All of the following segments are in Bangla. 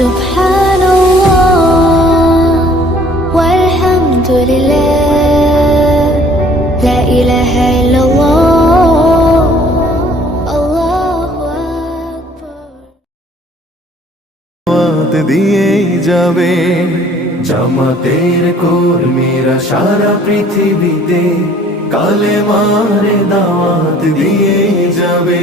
سبحان الله والحمد لله لا إله إلا الله الله أكبر দাওয়াত দিয়েই যাবে জামাতের কর্মীরা সারা পৃথিবীতে কালে মারে দাওয়াত দিয়েই যাবে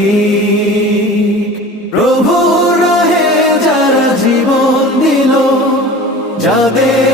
যাদের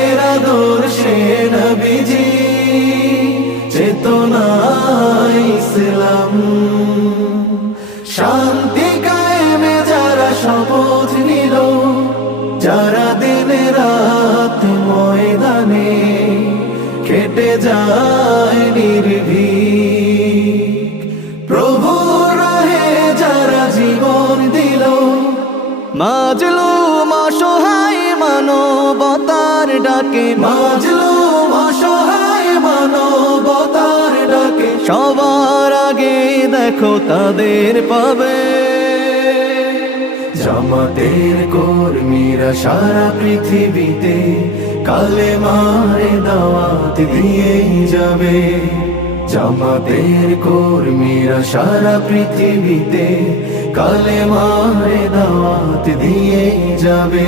মানবতার ডাকে, মাজলু অসহায় মানবতার ডাকে। সবার আগে দেখো তাদের পাবে। জামাতের কর্মীরা সারা পৃথিবীতে কালে মারে দাওয়াত দিয়ে যাবে। জামাতের কর্মীরা সারা পৃথিবীতে কালে মারে দাওয়াত দিয়ে যাবে।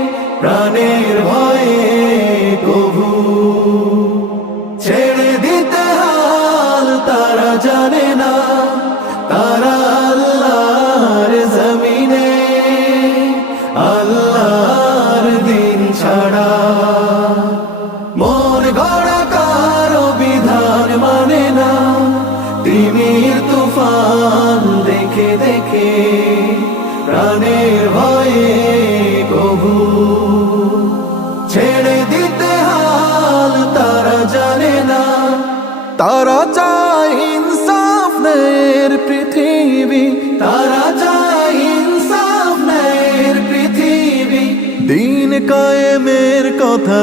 প্রাণের ভয়ে কভু ছেড়ে দিতে হাল তারা জানে না। তারা আল্লাহর জমিনে, আল্লাহর দিন ছাড়া। মন গড়া কারও বিধান মানে না। তিমির তুফান দেখে দেখে প্রাণের ভয়ে কবু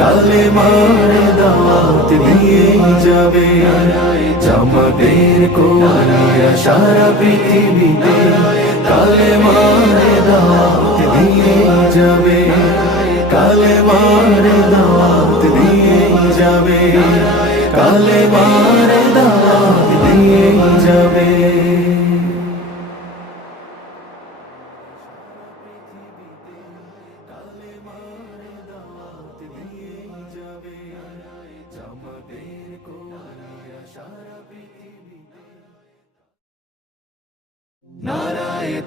কালে মারে দাওয়াত দিয়ে যাবে। জামাতের কর্মীরা সারা পৃথিবীতে কালে মারে দাওয়াত দিয়ে যাবে। কালে মারে দাওয়াত দিয়ে যাবে। কালে মারে দাওয়াত দিয়ে নারায়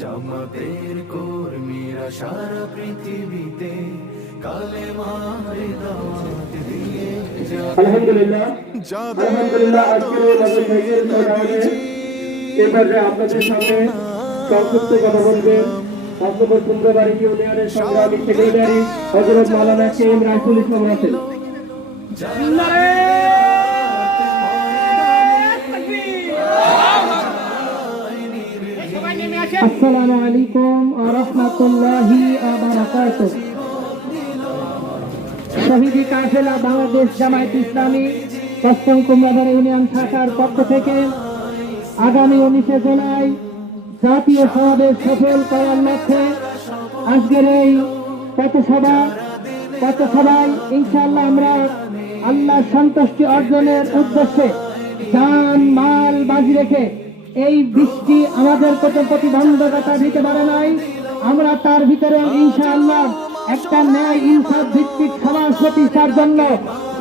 জামাতের কর্মীরা সারা পৃথিবীতে কালে মারে দাওয়াত দিয়ে যাবে। আলহামদুলিল্লাহ। ভাইয়ের এই আপনাদের সামনে সংক্ষিপ্ত কথা বলবেন অক্টোবর সুন্দরবাড়ি ইউনিয়নের সংগ্রামী সেক্রেটারি হজরত মালানা কে ইসলাম রাসেল আসসালামু আলাইকুম ওয়া রাহমাতুল্লাহি ওয়া বারাকাতুহু। শহীদি কাফেলা বাংলাদেশ জামায়াত ইসলামী পশ্চিম কুমড়াধার ইউনিয়ন শাখার পক্ষ থেকে আগামী উনিশে জুলাই জাতীয় সমাবেশ সফল করার লক্ষ্যে আজকের এই পথসভা, পথসভায় ইনশাআল্লাহ আমরা আল্লাহ সন্তুষ্টি অর্জনের উদ্দেশ্যে জান মাল বাজি রেখে এই বৃষ্টি আমাদের কোনো প্রতিবন্ধকতা দিতে পারে নাই। আমরা তার ভিতরে ইনশাআল্লাহ একটা ন্যায় ইনসাফ ভিত্তিক সমাজ প্রতিষ্ঠার জন্য,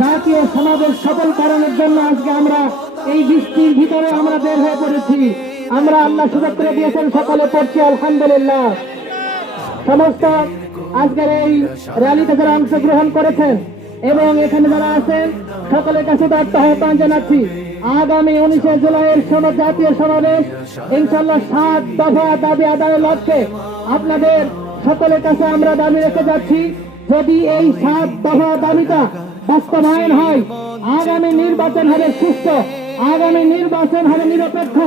জাতীয় সমাজের সফল কারণের জন্য আজকে আমরা এই বৃষ্টির ভিতরে আমরা বের হয়ে পড়েছি। আমরা আল্লাহ সুযোগ করে দিয়েছেন সকালে পড়ছি, আলহামদুলিল্লাহ। সমস্ত আজকের এই র্যালিতে যারা অংশগ্রহণ করেছেন এবং এখানে যারা আছেন, সকলের কাছে দত্ত আহ্বান জানাচ্ছি। আগামী উনিশে জুলাইয়ের সম- জাতীয় সমাবেশ ইনশাল্লাহ সাত দফা দাবি আদায়ের লক্ষ্যে আপনাদের সকলের কাছে আমরা দাবি রেখে যাচ্ছি, যদি এই সাত দফা দাবিটা বাস্তবায়ন হয়, আগামী নির্বাচন হবে সুস্থ, আগামী নির্বাচন হবে নিরপেক্ষ।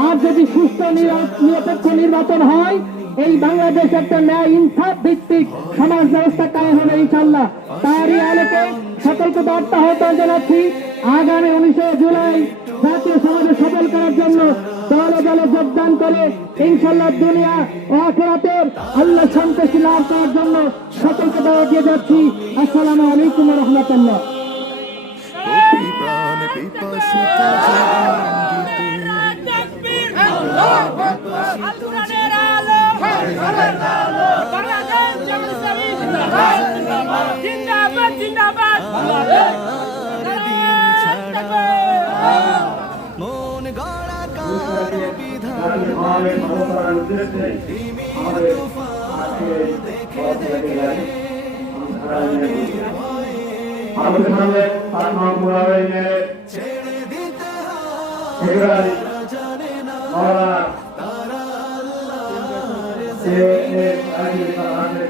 আর যদি সুস্থ নির- নিরপেক্ষ নির্বাচন হয় এই বাংলাদেশ একটা ন্যায় ইনসাফ ভিত্তিক সমাজ ব্যবস্থা কায়ে হবে ইনশাল্লাহ তারই আলোকে সকলকে বার্তা আহ্বান জানাচ্ছি। আগামী উনিশে জুলাই জাতীয় সমাজে সফল করার জন্য দলে দলে যোগদান করে ইনশাল্লাহ দুনিয়া ও আখেরাতের আল্লাহ সন্তুষ্টি লাভ করার জন্য সকলকে দাওয়া দিয়ে যাচ্ছি। আসসালামু আলাইকুম রহমতুল্লাহ। প্রতি জিন্দাবাদ জিন্দাবাদ মন গড়া কার বিধান পাঁচ মুরাবাইনের ছেড়ে দিতে জানে না আগে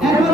করে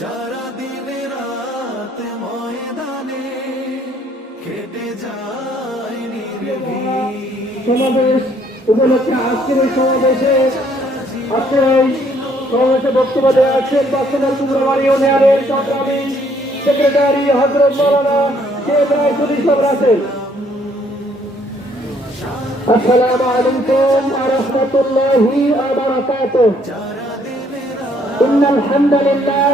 যারা দিন রাত ময়দানে খেটে যায় সমাবেশ উপলক্ষে আজকের এই সমাবেশে আজকের এই সমাবেশে বক্তব্য দেওয়া আছেন বাস্তবের কুমরাবাড়ি ইউনিয়নের চট্টগ্রামী সেক্রেটারি হজরত মৌলানা কে প্রায় পুলিশ আছেন। আসসালামু আলাইকুম ওয়া রাহমাতুল্লাহি ওয়া বারাকাতুহু। ইন্নাল হামদালিল্লাহ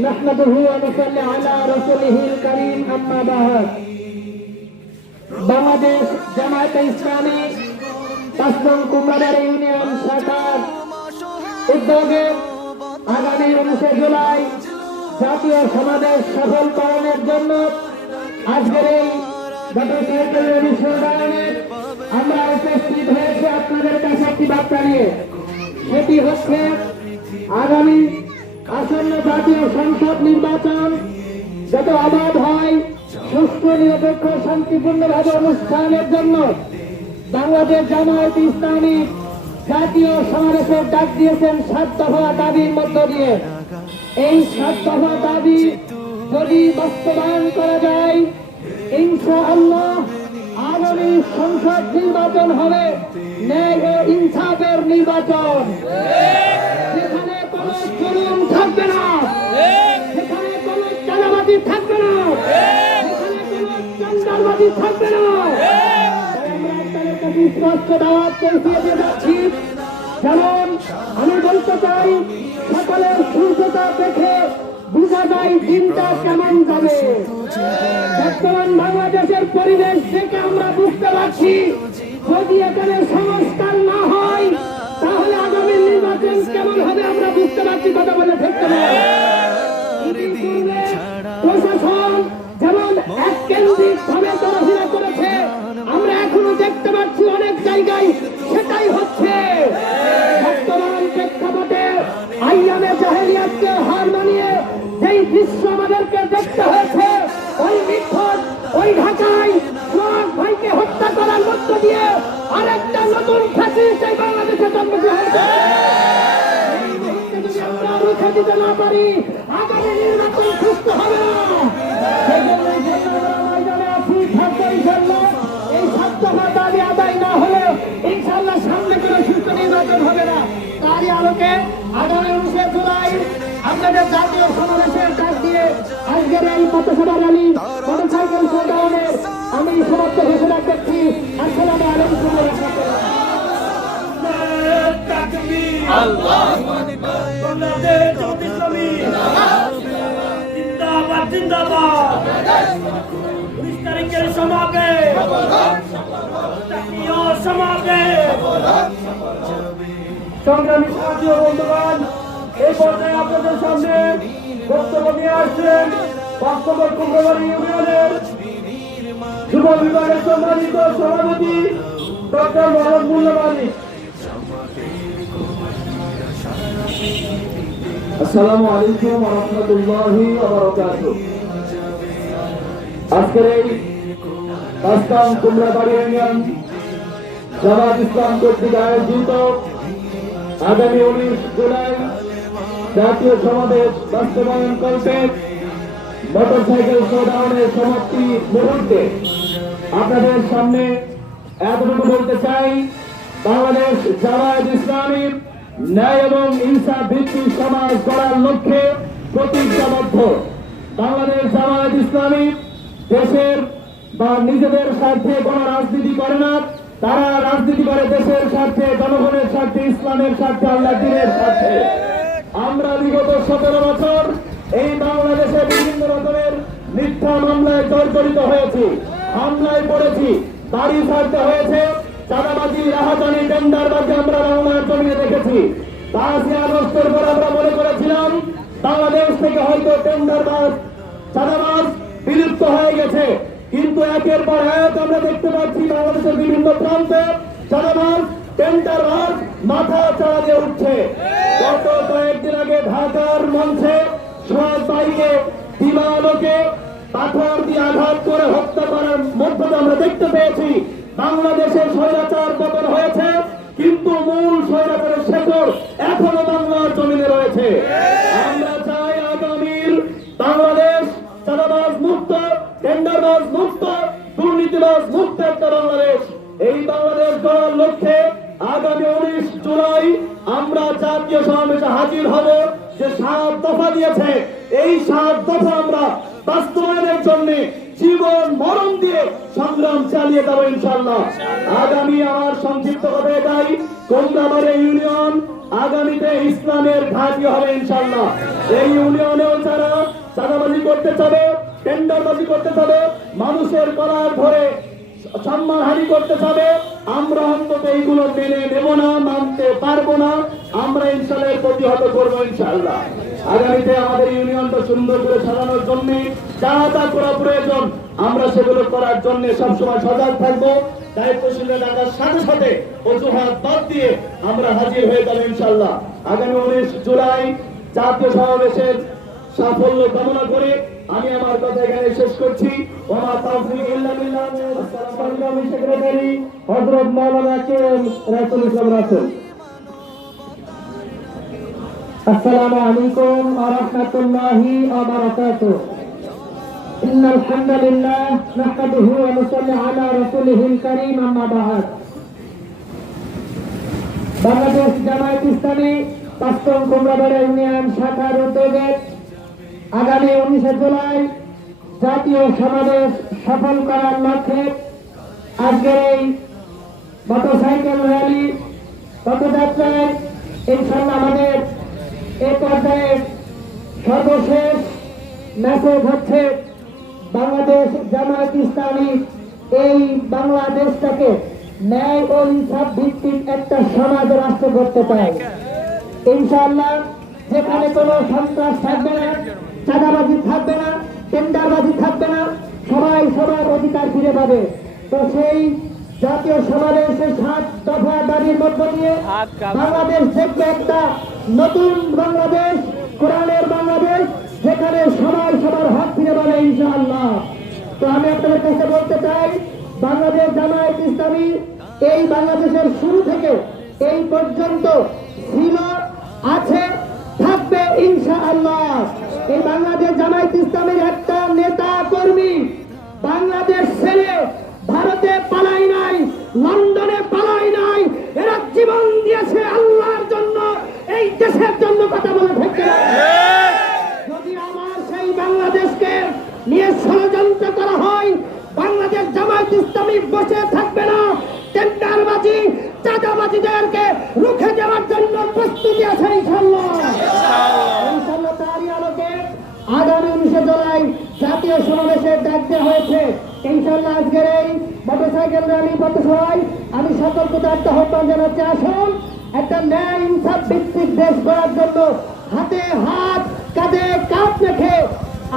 نحمده ونصلي على رسوله الكريم أما بعد বাংলাদেশ জামায়াতে ইসলামী পাঁচ নং কুমড়াবাড়ি ইউনিয়ন শাখার উদ্যোগে আগামী উনিশে জুলাই জাতীয় সমাবেশ সফল পালনের জন্য আজকের এই মোটরসাইকেল অনুসরণে আমরা উপস্থিত হয়েছে আপনাদের কাছে একটি বার্তা নিয়ে সেটি হচ্ছে আগামী আসন্ন জাতীয় সংসদ নির্বাচন যত অবাধ হয়, সুষ্ঠু, নিরপেক্ষ, শান্তিপূর্ণভাবে অনুষ্ঠানের জন্য বাংলাদেশ জামায়াত ইসলামী জাতীয় সমাবেশের ডাক দিয়েছেন সাত দফা দাবির মধ্য দিয়ে। এই সাত দফা দাবি যদি বাস্তবায়ন করা যায়, ইনশাআল্লাহ আগামী সংসদ নির্বাচন হবে। ন্যায় ও ইনসাফের নির্বাচন। থাকবে না স্পষ্ট যেমন আমি বলতে চাই, সকলের সূর্যতা দেখে বোঝা যায় দিনটা কেমন যাবে। বর্তমান বাংলাদেশের পরিবেশ থেকে আমরা বুঝতে পারছি, যদি এখানে সংস্কার না হয়, তাহলে আগামী নির্বাচন কেমন হবে আমরা বুঝতে পারছি, কথা বলে থাকতে প্রশাসন আলোকে আগামী উনিশে জুলাই আপনাদের জাতীয় সমাবেশের ডাক দিয়ে আজকের এই পথসভা র্যালি মোটরসাইকেল শোডাউনের আমি সমাপ্ত ঘোষণা করছি। আসসালামু আলাইকুম ওয়া রাহমাতুল্লাহ বাংলাদেশ জিন্দাবাদ জিন্দাবাদ। উনিশ তারিখের সমাবেশ। সমাবেশ। সংগ্রামী ও বন্ধুগণ, এই পর্যায়ে আপনাদের সামনে বক্তব্য নিয়ে আসছেন বাস্তব কুম্ভবাড়ি ইউনিয়নের যুব বিভাগের সম্মানিত সভাপতি ডক্টর মোহাম্মদ মুল্লাবানী আসসালামু আলাইকুম রাহমাতুল্লাহি আজকের এই পাঁচটাম কুমড়াবাড়ি ইউনিয়ন জামাত ইসলাম কর্তৃক আয়োজিত আগামী উনিশ জুলাই জাতীয় সমাবেশ বাস্তবায়ন করতে মোটরসাইকেল শোডাউনের সমাপ্তি মুহূর্তে আপনাদের সামনে এতটুকু বলতে চাই, বাংলাদেশ জামায়াত ইসলামী ন্যায় এবং ইনসাফ ভিত্তি সমাজ গড়ার লক্ষ্যে প্রতিজ্ঞাবদ্ধ। বাংলাদেশ জামায়াত ইসলামী দেশের বা নিজেদের স্বার্থে কোন রাজনীতি করে না। তারা রাজনীতি করে দেশের স্বার্থে, জনগণের স্বার্থে, ইসলামের স্বার্থে আল্লাহ দিনের স্বার্থে। আমরা বিগত সতেরো বছর এই বাংলাদেশে বিভিন্ন রকমের মিথ্যা মামলায় জর্জরিত হয়েছি, হামলায় পড়েছি, বাড়ি ছাড়তে হয়েছে, চাঁদাবাজি, রাহাজানি, টেন্ডারবাজি আমরা বাংলার জমিনে দেখেছি। পাঁচই আগস্টের পর আমরা মনে করেছিলাম, বাংলাদেশ থেকে হয়তো টেন্ডারবাজ, চাঁদাবাজ বিলুপ্ত হয়ে গেছে। কিন্তু একের পর এক আমরা দেখতে পাচ্ছি বাংলাদেশের বিভিন্ন প্রান্তে চাঁদাবাজ টেন্ডারবাজ মাথা চাড়া দিয়ে উঠছে। গত কয়েকদিন আগে ঢাকার মঞ্চে দিবালোকে পাথর দিয়ে আঘাত করে হত্যা করার মধ্য আমরা দেখতে পেয়েছি বাংলাদেশের স্বৈরাচার পতন হয়েছে, কিন্তু মূল স্বৈরাচারের শেকড় এখনও বাংলার জমিনে রয়েছে। আমরা চাই আগামীর বাংলাদেশ টেন্ডারবাজ মুক্ত, দুর্নীতিবাজ মুক্ত একটা বাংলাদেশ। এই বাংলাদেশ গড়ার লক্ষ্যে আগামী উনিশ জুলাই আমরা জাতীয় সমাবেশে হাজির হব যে সাত দফা দিয়েছে। এই সাত দফা আমরা বাস্তবায়নের জন্য জীবন, মরণ দিয়ে সংগ্রাম চালিয়ে যাব ইনশাল্লাহ আগামী আমার সংক্ষিপ্ত কথা এটাই কোমরাবাড়ি ইউনিয়ন আগামীতে ইসলামের ঘাঁটি হবে ইনশাল্লাহ এই ইউনিয়নেও যারা চাঁদাবাজি করতে চাবে টেন্ডারবাজি করতে চাবে, মানুষের কলার ধরে সম্মানহানি করতে চাবে, আমরা অন্তত এইগুলো মেনে নেব না, মানতে পারব না, আমরা ইনশাল্লাহ এর প্রতিহত করব ইনশাল্লাহ। আগামীতে আমাদের ইউনিয়নটা সুন্দর করে সাজানোর জন্য যা তা করা প্রয়োজন, আমরা সেগুলো করার জন্য সবসময় সজাগ থাকব। দায়িত্বশীলরা ডাকার সাথে সাথে অজুহাত বাদ দিয়ে আমরা হাজির হয়ে যাব ইনশাল্লাহ। আগামী উনিশ জুলাই জাতীয় সমাবেশের সাফল্য কামনা করে আমি আমার কথা এখানে শেষ করছি ওমা তাওফিক ইল্লা বিল্লাহ সংগ্রামী secretary Hazrat Maulana K M রাসূল ইসলাম রাসূল আসসালামু আলাইকুম ওয়া রাহমাতুল্লাহি ওয়া বারাকাতুহু إن الحمد لله نحمده ونصلي على رسوله الكريم أما بعد বাংলাদেশ জামায়াত ইসলামী পাঁচতন কুমড়াবাড়া ইউনিয়ন শাখার উদ্যোগে আগামী উনিশে জুলাই জাতীয় সমাবেশ সফল করার লক্ষ্যে আজকের এই মোটরসাইকেল র্যালি, পথযাত্রায় ইনশাল্লাহ আমাদের এ পর্যায়ে সর্বশেষ মেসেজ হচ্ছে, বাংলাদেশ জামায়াত ইসলামী এই বাংলাদেশটাকে ন্যায় ও ইনসাফ ভিত্তিক একটা সমাজ রাষ্ট্র করতে পারে ইনশাল্লাহ যেখানে কোনো সন্ত্রাস থাকবে না চাঁদাবাজি থাকবে না টেন্ডারবাজি থাকবে না সবাই সবার অধিকার ফিরে পাবে। তো সেই জাতীয় সমাবেশের সাত দফা দাবির মধ্য দিয়ে বাংলাদেশ দেখবে একটা নতুন বাংলাদেশ কোরআনের বাংলাদেশ যেখানে সবাই সবার হক ফিরে পাবে ইনশাআল্লাহ। তো আমি আপনাদের কাছে বলতে চাই বাংলাদেশ জামায়াত ইসলামী এই বাংলাদেশের শুরু থেকে এই পর্যন্ত ছিল আছে থাকবে ইনশাআল্লাহ। এই বাংলাদেশ জামায়াত ইসলামের একটা নেতা কর্মী বাংলাদেশ ছেড়ে ভারতে পালাই নাই, লন্ডনে পালাই নাই, এরা জীবন দিয়েছে আল্লাহর জন্য, এই দেশের জন্য কথা বলে থাকে যদি আমার সেই বাংলাদেশকে নিয়ে ষড়যন্ত্র করা হয়, বাংলাদেশ জামায়াত ইসলামী বসে থাকবে না, টেন্ডারবাজি, চাঁদাবাজিদেরকে রুখে দেওয়ার জন্য প্রস্তুতি আছে ইনশাল্লাহ ইনশাল্লাহ আগামী উনিশে জুলাই জাতীয় সমাবেশের ডাক দেওয়া হয়েছে। ইনশাল্লাহ আজকের এই মোটরসাইকেল র্যালি পথসভায় আমি সকলকে একটা আহ্বান জানাচ্ছি, আসুন একটা ন্যায় ইনসাফ ভিত্তিক দেশ গড়ার জন্য হাতে হাত কাঁধে কাঁধ রেখে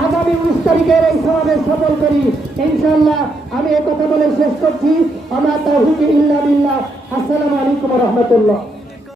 আগামী উনিশ তারিখের এই সমাবেশ সফল করি। ইনশাল্লাহ আমি এ কথা বলে শেষ করছি। আমার তাহিদ ইল্লা বিল্লাহ। আসসালামু আলাইকুম রহমতুল্লাহ।